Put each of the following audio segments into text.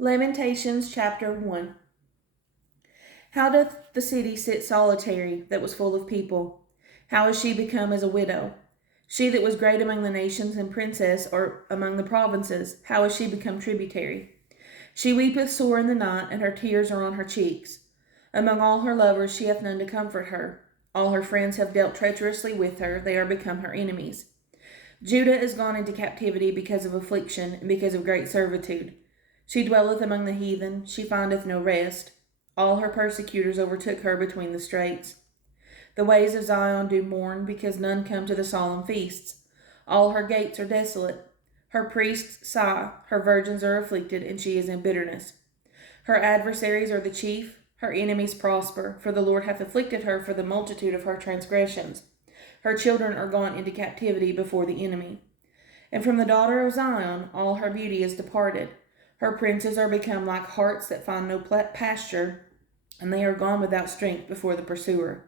Lamentations chapter 1. How doth the city sit solitary that was full of people? How is she become as a widow? She that was great among the nations and princess or among the provinces, how is she become tributary? She weepeth sore in the night, and her tears are on her cheeks. Among all her lovers she hath none to comfort her. All her friends have dealt treacherously with her, they are become her enemies. Judah is gone into captivity because of affliction, and because of great servitude. She dwelleth among the heathen, she findeth no rest. All her persecutors overtook her between the straits. The ways of Zion do mourn, because none come to the solemn feasts. All her gates are desolate. Her priests sigh, her virgins are afflicted, and she is in bitterness. Her adversaries are the chief, her enemies prosper, for the Lord hath afflicted her for the multitude of her transgressions. Her children are gone into captivity before the enemy. And from the daughter of Zion all her beauty is departed. Her princes are become like harts that find no pasture, and they are gone without strength before the pursuer.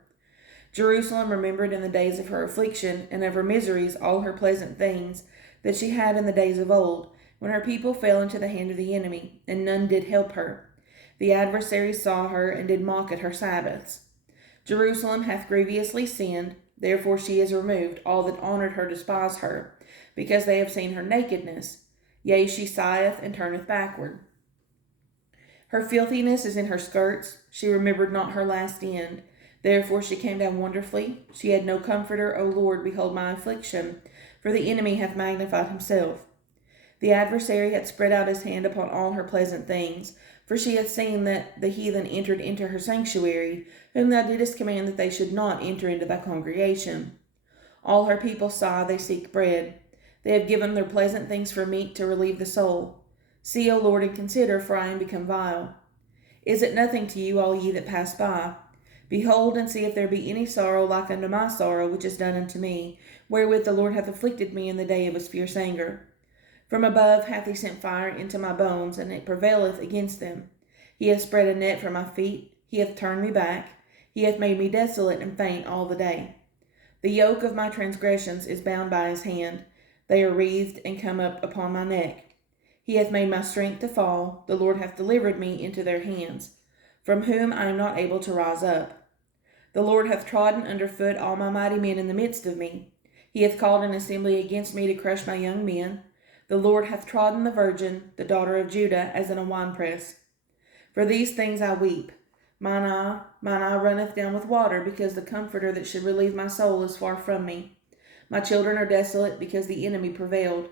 Jerusalem remembered in the days of her affliction, and of her miseries all her pleasant things that she had in the days of old, when her people fell into the hand of the enemy, and none did help her. The adversaries saw her, and did mock at her Sabbaths. Jerusalem hath grievously sinned, therefore she is removed. All that honored her despise her, because they have seen her nakedness. Yea, she sigheth and turneth backward. Her filthiness is in her skirts. She remembered not her last end. Therefore she came down wonderfully. She had no comforter. O Lord, behold my affliction, for the enemy hath magnified himself. The adversary hath spread out his hand upon all her pleasant things, for she hath seen that the heathen entered into her sanctuary, whom thou didst command that they should not enter into thy congregation. All her people sigh, they seek bread. They have given their pleasant things for meat to relieve the soul. See, O Lord, and consider, for I am become vile. Is it nothing to you, all ye that pass by? Behold, and see if there be any sorrow like unto my sorrow, which is done unto me, wherewith the Lord hath afflicted me in the day of his fierce anger. From above hath he sent fire into my bones, and it prevaileth against them. He hath spread a net for my feet, he hath turned me back, he hath made me desolate and faint all the day. The yoke of my transgressions is bound by his hand. They are wreathed and come up upon my neck. He hath made my strength to fall. The Lord hath delivered me into their hands, from whom I am not able to rise up. The Lord hath trodden under foot all my mighty men in the midst of me. He hath called an assembly against me to crush my young men. The Lord hath trodden the virgin, the daughter of Judah, as in a winepress. For these things I weep. Mine eye runneth down with water, because the comforter that should relieve my soul is far from me. My children are desolate, because the enemy prevailed.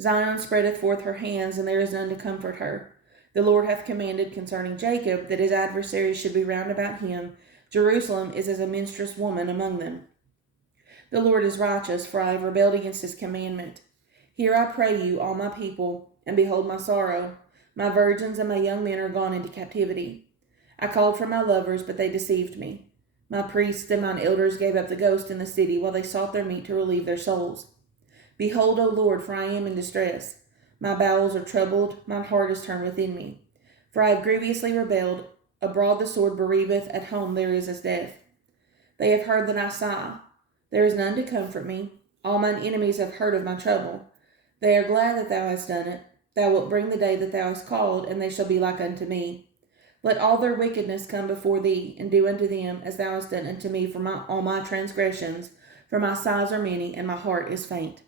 Zion spreadeth forth her hands, and there is none to comfort her. The Lord hath commanded concerning Jacob, that his adversaries should be round about him. Jerusalem is as a minstrous woman among them. The Lord is righteous, for I have rebelled against his commandment. Hear, I pray you, all my people, and behold my sorrow. My virgins and my young men are gone into captivity. I called for my lovers, but they deceived me. My priests and mine elders gave up the ghost in the city, while they sought their meat to relieve their souls. Behold, O Lord, for I am in distress. My bowels are troubled, mine heart is turned within me. For I have grievously rebelled. Abroad the sword bereaveth, at home there is as death. They have heard that I sigh. There is none to comfort me. All mine enemies have heard of my trouble. They are glad that thou hast done it. Thou wilt bring the day that thou hast called, and they shall be like unto me. Let all their wickedness come before thee, and do unto them as thou hast done unto me for all my transgressions, for my sighs are many, and my heart is faint.